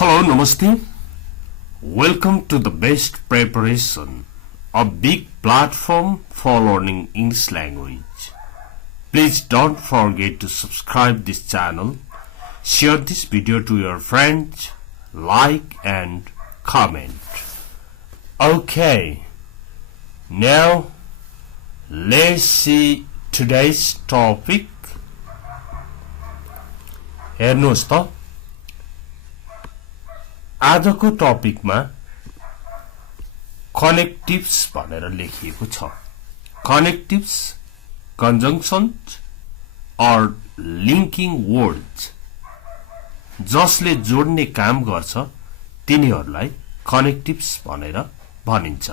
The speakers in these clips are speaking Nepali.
Hello, Namaste. Welcome to the Best Preparation, a big platform for learning English language. Please don't forget to subscribe this channel, share this video to your friends, like and comment. Okay, now let's see today's topic. हेर्नुहोस् त आजको टपिकमा कनेक्टिभ्स भनेर लेखिएको छ। कनेक्टिभ्स कन्जंक्शन्स और लिंकिङ वर्ड्स जसले जोड्ने काम गर्छ तिनीहरूलाई कनेक्टिभ्स भनेर भनिन्छ।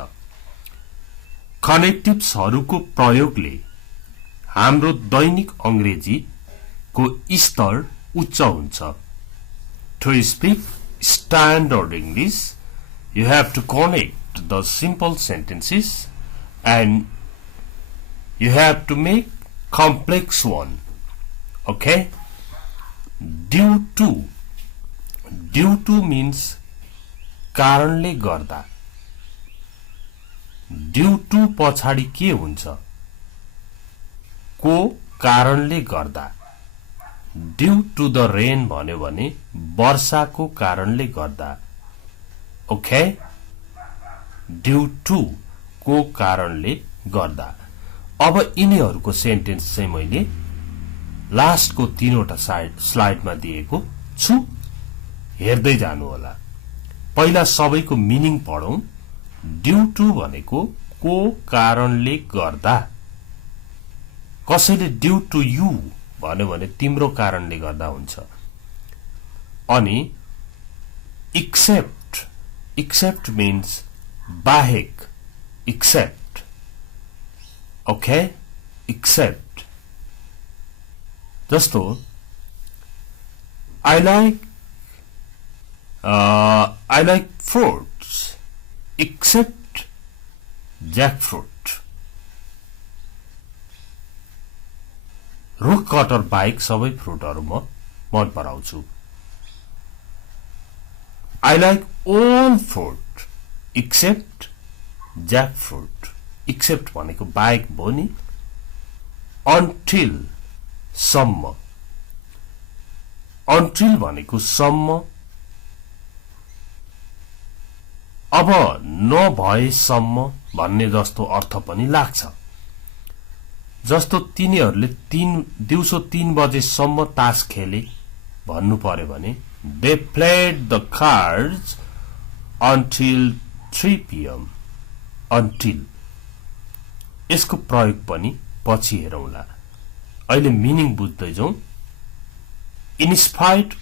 कनेक्टिभ्सहरूको प्रयोगले हाम्रो दैनिक अंग्रेजीको स्तर उच्च हुन्छ। To speak standard English, you have to connect the simple sentences and you have to make complex one. Okay? Due to means कारणले गर्दा। Due to पछाडि के हुन्छ? को कारणले गर्दा। Due to the rain भन्यो भने वर्षाको कारणले गर्दा। ओके? Due to को कारणले गर्दा। अब यिनीहरूको सेन्टेन्स चाहिँ मैले लास्टको तीनवटा स्लाइडमा दिएको छु, हेर्दै जानु होला। पहिला सबैको मिनिङ पढौं। ड्यू टु भनेको को कारणले गर्दा। कसैले ड्यू टु यु भन्यो भने तिम्रो कारणले गर्दा हुन्छ। अनि एक्सेप्ट means बाहेक। एक्सेप्ट। ओके? एक्सेप्ट। जस्तो I like fruits except jackfruit. रुख कटर बाहेक सबै फ्रुटहरु म मन पराउँछु। I like all fruit except jackfruit. Except भनेको बाहेक भयो नि। Until सम्म। Until भनेको सम्म। अब नभएसम्म भन्ने जस्तो अर्थ पनि लाग्छ। जस्तो तिनीहरूले दिउँसो 3 बजेसम्म तास खेले भन्नु पर्यो भने they played the cards until 3 PM. Until यसको प्रयोग पनि पछि हेरौँला। अहिले मिनिङ बुझ्दै जाउँ। In spite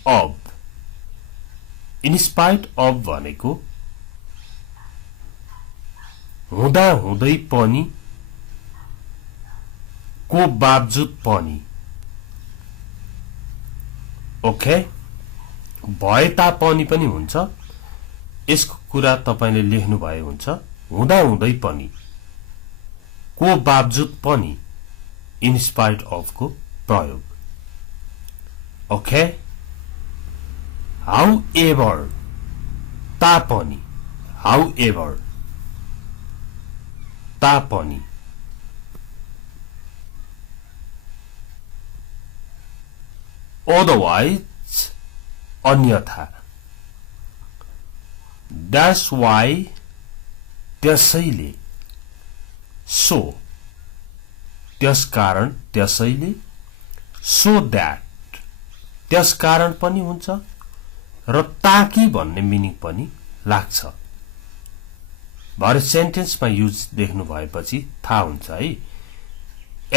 of भनेको हुँदा हुँदै पनि, को बावजुद पनि। ओके? भए तापनि पनि हुन्छ। यसको कुरा तपाईले लेख्नु भए हुन्छ। हुँदा हुँदै पनि, को बावजुद पनि, इन स्पाइट अफ को प्रयोग। ओके? हाउएभर तापनि। हाउएभर तापनि। Otherwise अन्यथा। That's why त्यसैले। So त्यसकारण त्यसैले। So that त्यसकारण पनि हुन्छ र ताकि भन्ने मिनिङ पनि लाग्छ। भरे सेन्टेन्समा युज देख्नु भएपछि थाहा हुन्छ है।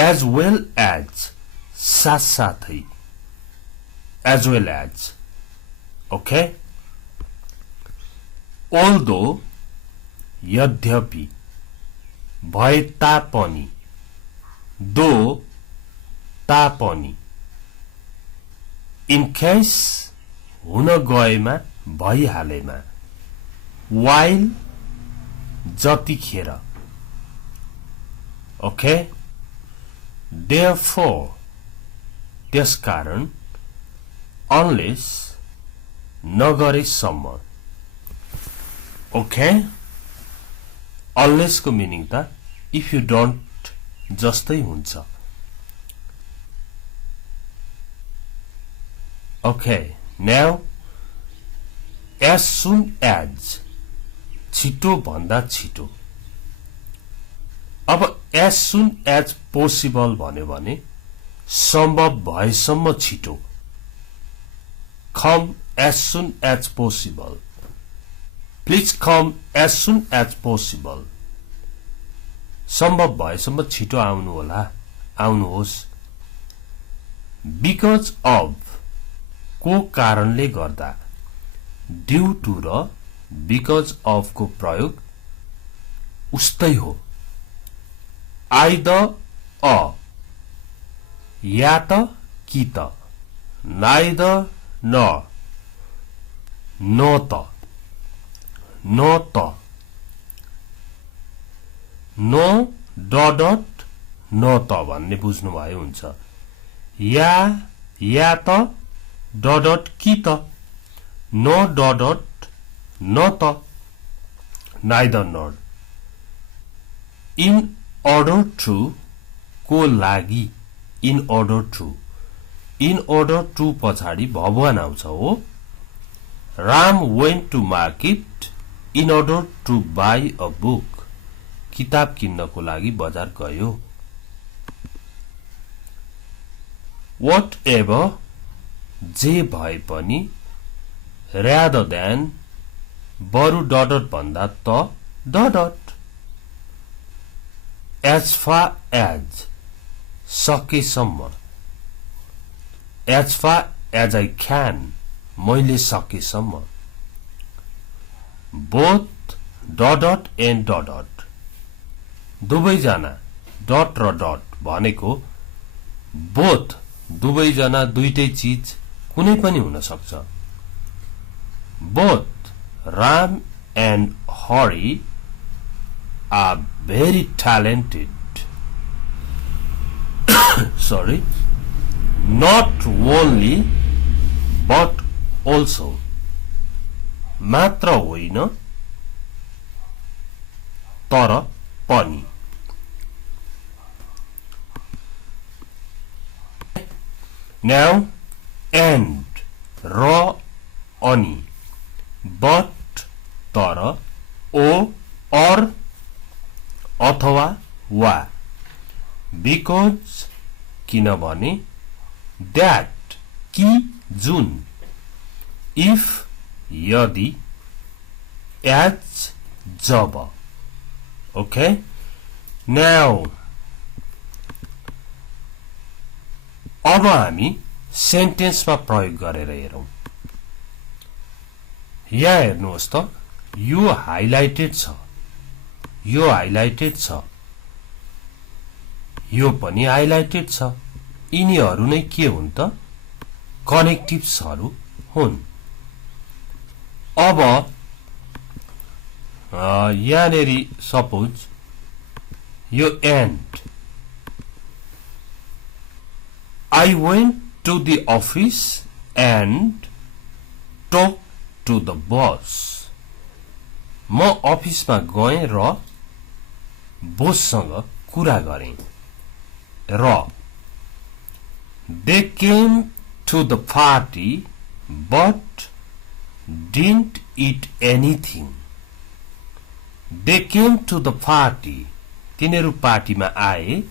As well as साथसाथै। As well as. Okay? Although यद्यपि, भए तापनि, though तापनि। In case हुन गएमा, भइहालेमा। While जतिखेर। ओके? Therefore त्यसकारण। Unless नगरेसम्म ओके अनलेस को मिनिङ त इफ यु डोन्ट जस्तै हुन्छ okay now as soon as छिटो भन्दा छिटो अब as soon as possible भन्यो भने सम्भव भएसम्म छिटो come as soon as possible please come as soon as possible सम्भव भएसम्म छिटो आउनु होला आउनुहोस् because of को कारणले गर्दा due to र because of को प्रयोग उस्तै हो either a या त कि त neither nor न त न त नो डट न त भन्ने बुझ्नु भयो हुन्छ या त डट कि त नो डट न त neither nor in order to को लागि इन अर्डर टु पछाडि भगवान आउँछ हो Ram went to market in order to buy a book किताब किन्नको लागि बजार गयो व्हाट एभर जे भए पनि rather than बरु डट भन्दा त डट as far as सकेसम्म as far as I can मैले सकेसम्म both डट and डट दुवैजना डट र डट भनेको बोथ दुवैजना दुईटै चीज कुनै पनि हुन सक्छ both Ram and Hari are very talented sorry not only but also मात्र होइन तर पनि now and र अनि but तर o or अथवा वा because किनभने that कि जुन if यदि as जब okay now अब हामी सेन्टेन्समा प्रयोग गरेर हेरौं यहाँ हेर्नुहोस् त यो हाइलाइटेड छ यो हाइलाइटेड छ यो पनि हाइलाइटेड छ यिनीहरू नै के हुन् त कनेक्टिभ्सहरू हुन् अब यहाँनेरि सपोज यो and I went to the office and talked to the boss. म अफिसमा गएँ र बोससँग कुरा गरेँ र They came to the party but didn't eat anything. They came to the party. तिनीहरू पार्टीमा आए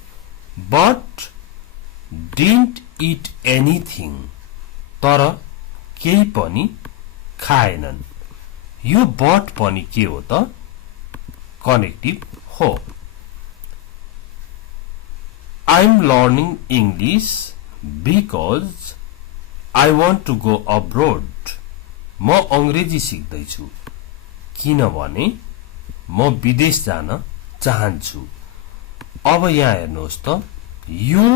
but didn't eat anything. तर केही पनि खाएनन् यो but पनि के हो त कनेक्टिभ हो I'm learning English because I want to go abroad. म अंग्रेजी सिक्दै छु किनभने म विदेश जान चाहन्छु अब यहाँ हेर्नुहोस् त यो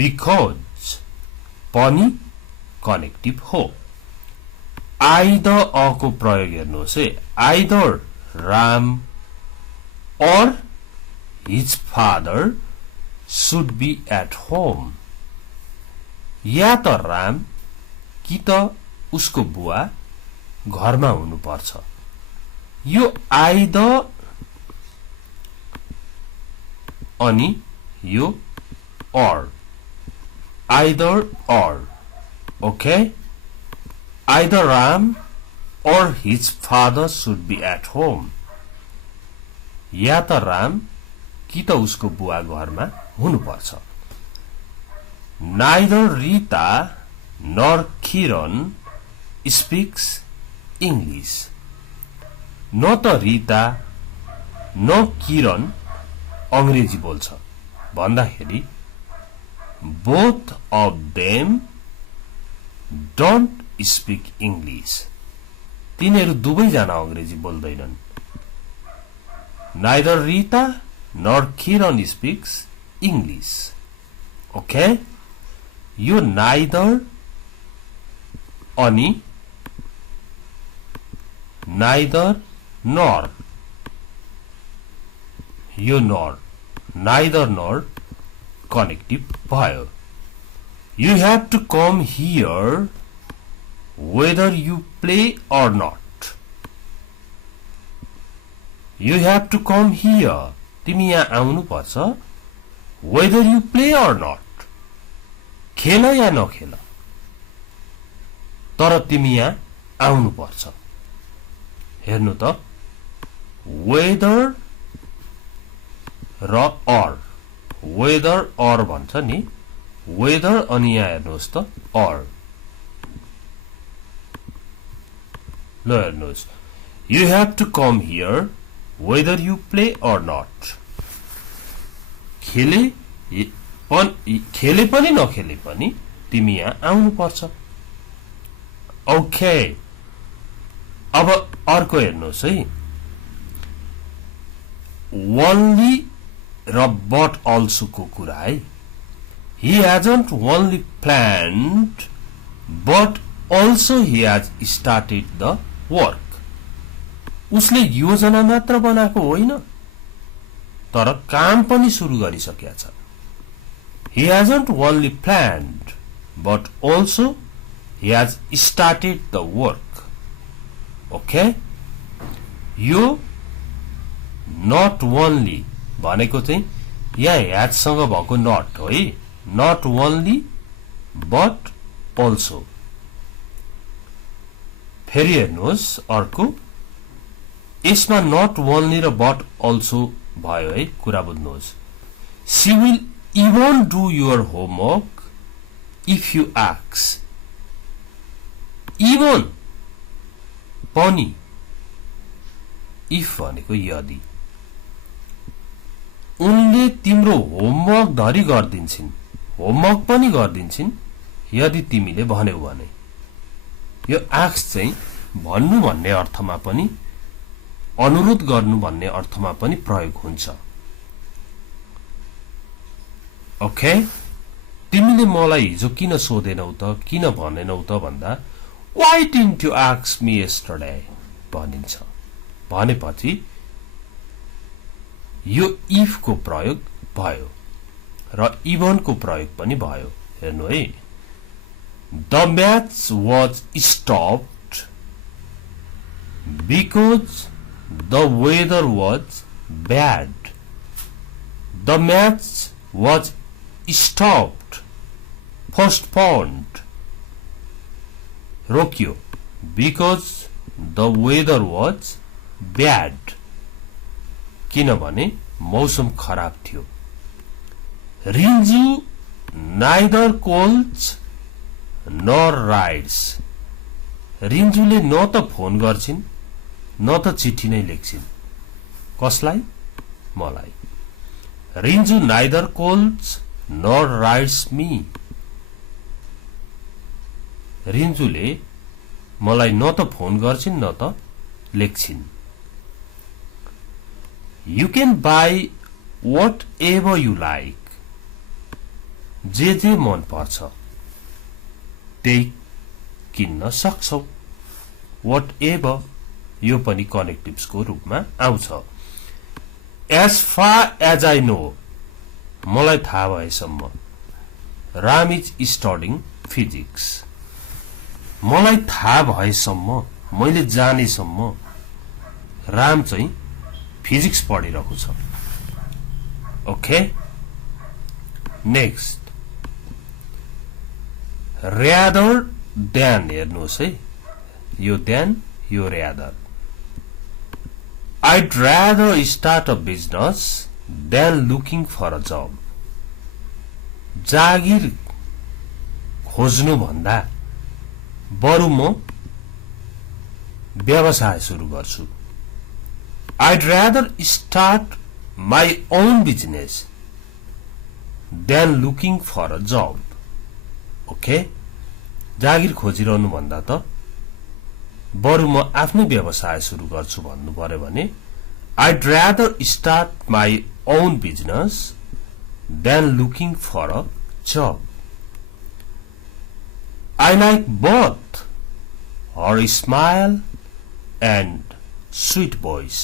because पनि कनेक्टिभ हो either को प्रयोग हेर्नुहोस् है either Ram or his father should be at home या त राम कि त उसको बुवा घरमा हुनुपर्छ। यो आइदर अनि यो or, either or, okay? Either Ram or his father should be at home. या त राम कि त उसको बुवा घरमा हुनुपर्छ। Neither Rita nor Kiran speaks English. न त रीता न किरण अंग्रेजी बोल्छ भन्दाखेरि both of them don't speak English. तिनीहरू दुवैजना अंग्रेजी बोल्दैनन्। Neither Rita nor Kiran speaks English. Okay? यो neither अनि neither nor यो nor neither nor connective भयो। You have to come here whether you play or not. You have to come here. तिमी यहाँ आउनु पर्छ whether you play or not. खेल या नखेल तर तिमी यहाँ आउनु पर्छ। हेर्नु त whether र or whether or भन्छ नि whether अनि यहाँ हेर्नुहोस् त or ल हेर्नुहोस् you have to come here whether you play or not. खेले पनि नखेले पनि तिमी यहाँ आउनु पर्छ। ओके अब अर्को हेर्नुहोस् है only र but also को कुरा है। He hasn't only planned but also he has started the work. उसले योजना मात्र बनाएको होइन तर काम पनि सुरु गरिसकेका छ। He hasn't only planned but also he has started the work. Okay? यो not only भनेको चाहिँ यहाँ has सँग भएको not हो है। Not only but also। फेरि हेर्नुहोस् अर्को यसमा not only र but also भयो है कुरा बुझ्नुहोस्। She will even do your homework if you ask. Even पनि if भनेको यदि उनले तिम्रो होमवर्क धरि गर्दिन्छिन् होमवर्क पनि गर्दिन्छिन् यदि तिमीले भन्यौ भने। यो आस्क चाहिँ भन्नु भन्ने अर्थमा पनि अनुरोध गर्नु भन्ने अर्थमा पनि प्रयोग हुन्छ। ओके तिमीले मलाई हिजो किन सोधेनौ त किन भनेनौ त भन्दा why didn't you ask me yesterday भनिन्छ। भनेपछि यो if को प्रयोग भयो र even को प्रयोग पनि भयो। हेर्नु है The match was stopped because the weather was bad. The match was stopped, postponed, रोकियो because the weather was bad. किनभने मौसम खराब थियो। रिन्जु neither calls nor writes. रिन्जुले न त फोन गर्छिन् न त चिठी नै लेख्छिन्। कसलाई? मलाई। रिन्जु neither calls nor writes me. रिन्जुले मलाई न त फोन गर्छिन् न त लेख्छिन्। You can buy whatever you like. जे मन पर्छ त्यही किन्न सक्छौ। whatever यो पनि कनेक्टिभ्स को रूपमा आउँछ। As far as I know मलाई थाहा भएसम्म Ram is studying physics. मलाई थाहा भएसम्म मैले जानेसम्म राम चाहिँ फिजिक्स पढिरहेको छ ओके नेक्स्ट rather than हेर्नुहोस् है यो than यो rather I'd rather start a business than looking for a job जागिर खोज्नु भन्दा बरु म व्यवसाय सुरु गर्छु I'd rather start my own business than looking for a job okay जागिर खोजिरहनु भन्दा त बरु म आफ्नै व्यवसाय सुरु गर्छु भन्नु पर्यो भने I'd rather start my own business than looking for a job I like both her smile and sweet voice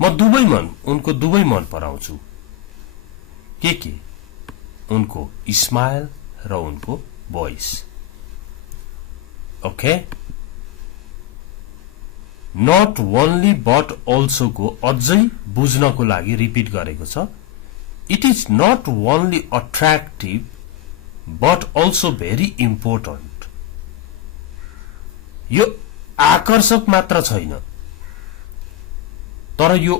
म उनको दुवै मन पराउँछु के उनको स्माइल र उनको voice okay not only but also को अझै बुझ्नको लागि रिपिट गरेको छ it is not only attractive but also very important यो आकर्षक मात्र छैन तर यो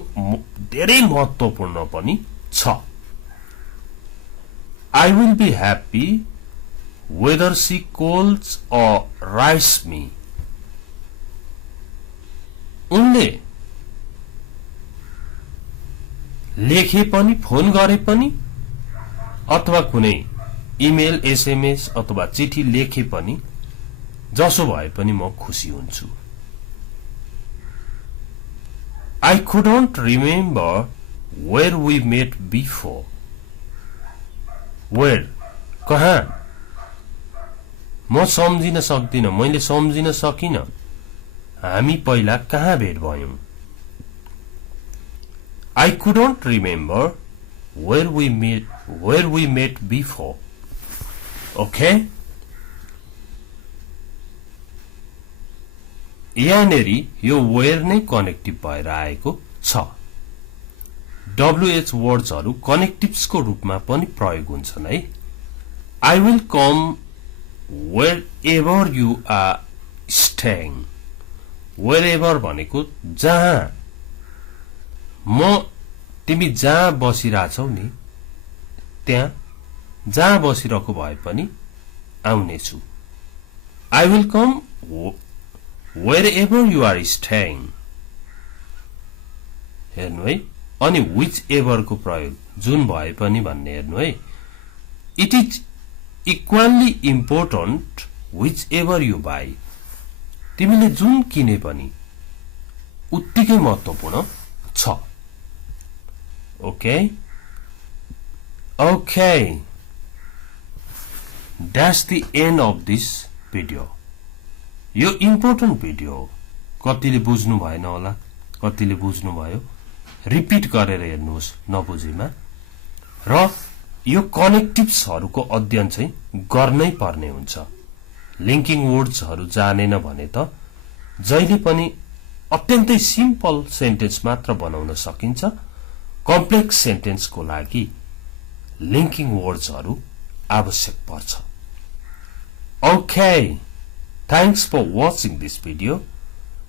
धेरै महत्त्वपूर्ण पनि छ I will be happy whether she calls or writes me उनले लेखे पनि फोन गरे पनि अथवा कुनै इमेल एसएमएस अथवा चिठी लेखे पनि जसो भए पनि म खुसी हुन्छु I couldn't remember where we met before where कहाँ म सम्झिन सक्दिन मैले सम्झिन सकिन हामी पहिला कहाँ भेट भयौं I couldn't remember where we met before okay यहाँनेरि यो where नै कनेक्टिभ भएर आएको छ WH वर्ड्सहरु कनेक्टिभ्स को रूपमा पनि प्रयोग हुन्छन् है I will come wherever you are staying wherever भनेको जहाँ म तिमी जहाँ बसिराछौ नि त्यहाँ जहाँ बसिरहेको भए पनि आउनेछु I will come wherever you are staying हेर्नु है अनि which ever को प्रयोग जुन भए पनि भन्ने हेर्नु है it is equally important whichever you buy तिमीले जुन किने पनि उत्तिकै महत्त्वपूर्ण छ okay that's the end of this video यो इम्पोर्टेन्ट भिडियो हो कतिले बुझ्नु भएन होला कतिले बुझ्नु भयो रिपिट गरेर हेर्नुहोस् नबुझेमा र यो कनेक्टिभ्सहरुको अध्ययन चाहिँ गर्नै पर्ने हुन्छ लिंकिङ वर्ड्सहरु जानेन भने त जहिले पनि अत्यन्तै सिम्पल सेन्टेन्स मात्र बनाउन सकिन्छ कम्प्लेक्स सेन्टेन्स को लागि लिंकिङ वर्ड्सहरु आवश्यक पर्छ Okay, thanks for watching this video.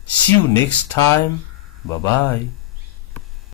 See you next time. Bye bye.